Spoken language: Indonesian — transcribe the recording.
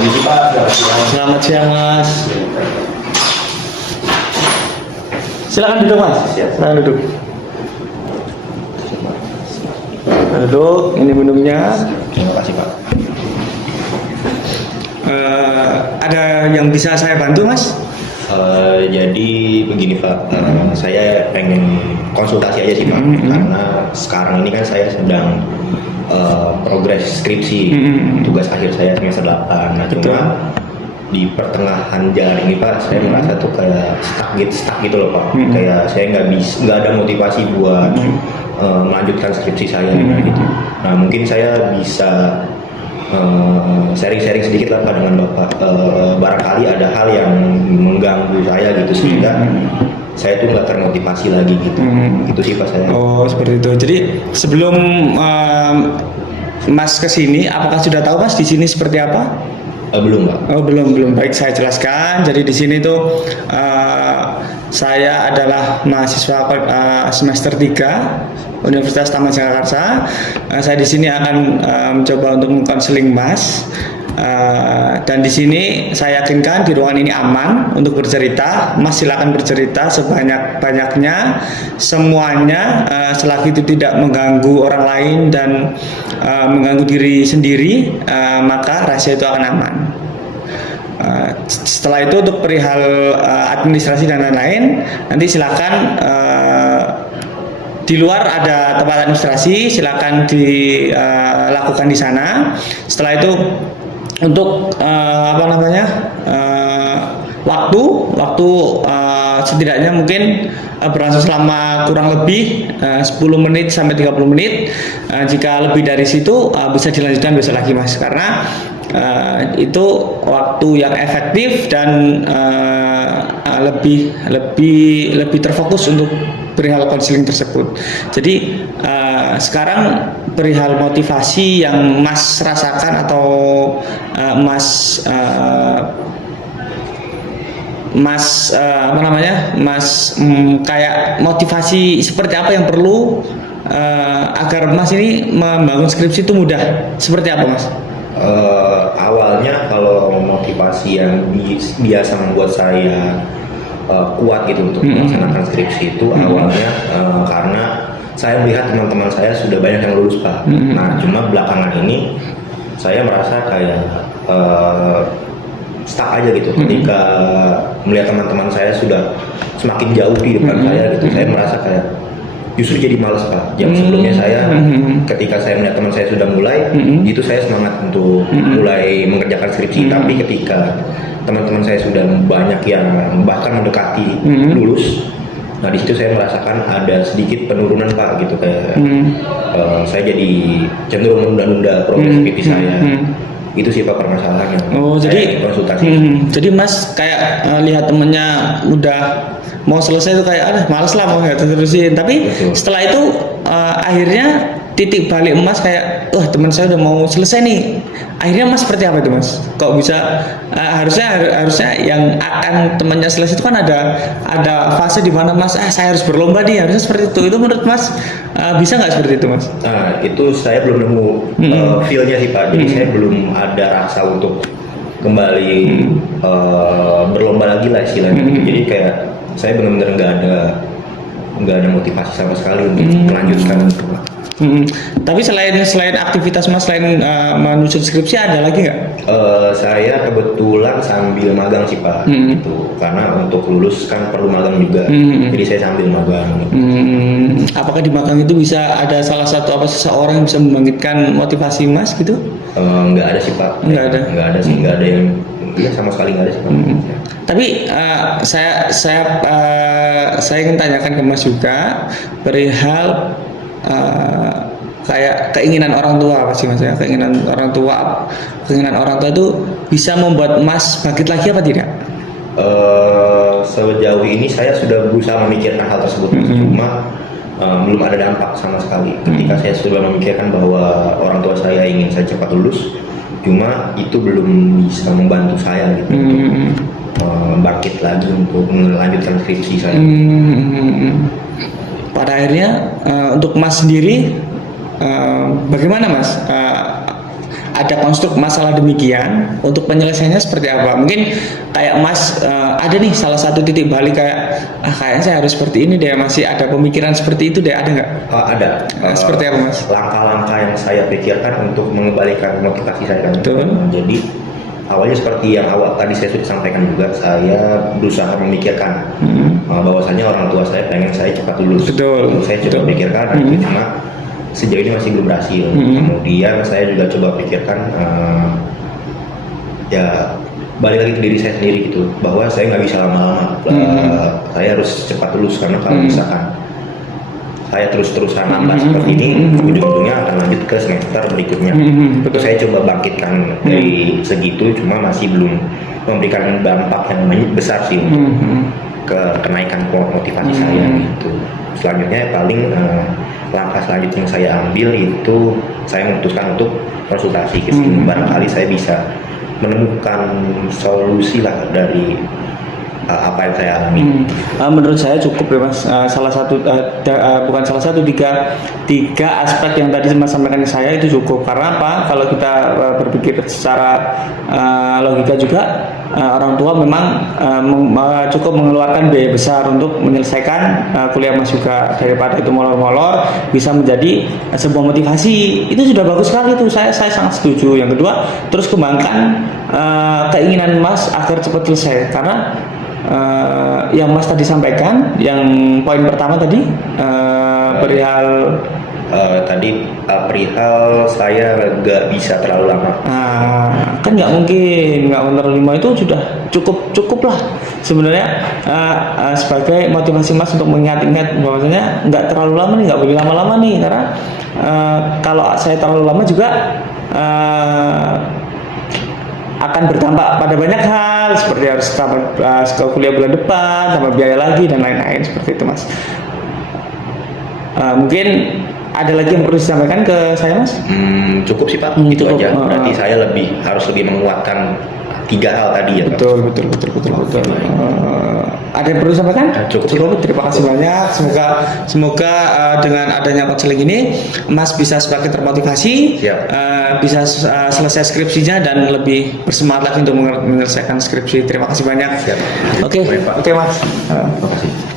pagi Pak, selamat siang. Selamat siang Mas. Silakan duduk Mas. Silakan duduk. Duduk. Ini minumnya. Terima kasih Pak. Ada yang bisa saya bantu Mas? Jadi begini Pak, saya pengen konsultasi aja sih Pak, karena sekarang ini kan saya sedang progres skripsi, tugas akhir saya semester 8. Nah cuma di pertengahan jalan ini Pak, saya merasa tuh kayak stuck gitu loh Pak, kayak saya nggak ada motivasi buat melanjutkan skripsi saya gitu. Nah mungkin saya bisa sharing-sharing sedikit lah Pak dengan Bapak, barangkali ada hal yang mengganggu saya gitu sehingga saya tuh nggak termotivasi lagi gitu. Itu sih Pak saya. Oh seperti itu. Jadi sebelum Mas kesini, apakah sudah tahu Mas di sini seperti apa? Belum Pak. Oh belum. Baik, saya jelaskan. Jadi di sini tuh saya adalah mahasiswa semester 3 Universitas Taman Jakarta. Saya di sini akan mencoba untuk mengkonseling Mas. Dan di sini saya yakinkan di ruangan ini aman untuk bercerita. Mas silakan bercerita sebanyak-banyaknya, semuanya, selagi itu tidak mengganggu orang lain dan mengganggu diri sendiri, maka rahasia itu akan aman. Setelah itu untuk perihal administrasi dan lain-lain, nanti silakan di luar ada tempat administrasi, silakan dilakukan di sana. Setelah itu untuk waktu setidaknya mungkin berlangsung selama kurang lebih 10 menit sampai 30 menit. Jika lebih dari situ bisa dilanjutkan besok lagi Mas, karena itu waktu yang efektif dan lebih terfokus untuk perihal konseling tersebut. Jadi sekarang perihal motivasi yang Mas rasakan atau kayak motivasi seperti apa yang perlu agar Mas ini membangun skripsi itu mudah, seperti apa Mas? Awalnya kalau motivasi yang biasa membuat saya kuat gitu untuk melaksanakan skripsi itu awalnya karena saya melihat teman-teman saya sudah banyak yang lulus Pak. Nah cuma belakangan ini saya merasa kayak stuck aja gitu ketika melihat teman-teman saya sudah semakin jauh di depan saya gitu. Saya merasa kayak justru jadi malas Pak. Yang sebelumnya saya ketika saya melihat teman saya sudah mulai, itu saya semangat untuk mulai mengerjakan skripsi. Tapi ketika teman-teman saya sudah banyak yang bahkan mendekati lulus, nah di situ saya merasakan ada sedikit penurunan Pak gitu, kayak saya jadi cenderung menunda-nunda progres skripsi saya. Itu sih Pak permasalahannya. Oh jadi konsultasi. Jadi Mas kayak lihat temennya udah mau selesai itu kayak males lah mau terusin. Tapi setelah itu akhirnya titik balik Mas kayak teman saya udah mau selesai nih. Akhirnya Mas seperti apa itu Mas? Kok bisa harusnya yang akan temannya selesai itu kan ada fase di mana Mas saya harus berlomba nih, harusnya seperti itu. Itu menurut Mas bisa nggak seperti itu Mas? Nah itu saya belum nemu feel-nya sih Pak. Jadi saya belum ada rasa untuk kembali berlomba lagi lah istilahnya. Jadi kayak saya benar-benar nggak ada motivasi sama sekali untuk melanjutkan itu Pak. Tapi selain aktivitas Mas, selain menyusun skripsi ada lagi nggak? Saya kebetulan sambil magang sih Pak, gitu. Karena untuk lulus kan perlu magang juga, jadi saya sambil magang. Apakah di magang itu bisa ada salah satu seseorang yang bisa membangkitkan motivasi Mas gitu? Nggak ada sih Pak. Nggak ada yang sama sekali nggak ada sih Pak. Tapi saya ingin tanyakan ke Mas juga perihal kayak keinginan orang tua apa sih Mas ya? Keinginan orang tua itu bisa membuat Mas bangkit lagi apa tidak? Sejauh ini saya sudah berusaha memikirkan hal tersebut, cuma belum ada dampak sama sekali. Ketika saya sudah memikirkan bahwa orang tua saya ingin saya cepat lulus, cuma itu belum bisa membantu saya gitu untuk bangkit lagi untuk melanjutkan skripsi saya. Pada akhirnya untuk Mas sendiri bagaimana Mas? ada konstruk masalah demikian, untuk penyelesaiannya seperti apa? Mungkin kayak Mas ada nih salah satu titik balik kayak kayaknya saya harus seperti ini deh, masih ada pemikiran seperti itu deh, ada nggak? Ada. Seperti apa Mas? Langkah-langkah yang saya pikirkan untuk mengembalikan motivasi saya kan. Betul. Jadi awalnya seperti yang awal tadi saya sudah sampaikan juga, saya berusaha memikirkan bahwasanya orang tua saya pengen saya cepat lulus. Betul. Saya coba pikirkan, cuma sejauh ini masih belum berhasil. Kemudian saya juga coba pikirkan, ya balik lagi ke diri saya sendiri gitu, bahwa saya nggak bisa lama-lama. Saya harus cepat lulus, karena kalau misalkan saya terus-terusan nambah seperti ini, ujung-ujungnya akan lanjut ke semester berikutnya. Itu saya coba bangkitkan dari segitu, cuma masih belum memberikan dampak yang besar sih untuk ke kenaikan motivasi saya gitu. Selanjutnya paling langkah selanjutnya yang saya ambil itu saya memutuskan untuk konsultasi ke sini. Barangkali saya bisa menemukan solusi lah dari apa yang saya alami. Menurut saya cukup ya Mas. Salah satu bukan salah satu, tiga aspek yang tadi Mas sampaikan ke saya itu cukup. Karena apa? Kalau kita berpikir secara logika juga, orang tua memang cukup mengeluarkan biaya besar untuk menyelesaikan kuliah Mas juga. Daripada itu molor-molor, bisa menjadi sebuah motivasi. Itu sudah bagus sekali tuh. Saya sangat setuju. Yang kedua, terus kembangkan keinginan Mas agar cepat selesai. Karena yang Mas tadi sampaikan, yang poin pertama tadi perihal perihal saya nggak bisa terlalu lama. Kan nggak mungkin, nggak terlalu lama, itu sudah cukup lah sebenarnya sebagai motivasi Mas untuk mengingat-ingat bahwasanya nggak terlalu lama nih, nggak boleh lama-lama nih, karena kalau saya terlalu lama juga akan berdampak pada banyak hal, seperti harus ke kuliah bulan depan, tambah biaya lagi dan lain-lain, seperti itu Mas. Mungkin ada lagi yang perlu disampaikan ke saya Mas? Cukup sih Pak, itu cukup. aja. Berarti saya harus lebih menguatkan 3 hal tadi ya Pak. Betul. Ada yang perlu disampaikan? Cukup. Terima kasih banyak. Semoga dengan adanya konseling ini Mas bisa semakin termotivasi, bisa selesai skripsinya dan lebih bersemangat lagi untuk menyelesaikan skripsi. Terima kasih banyak. Siap. Oke Mas. Terima kasih.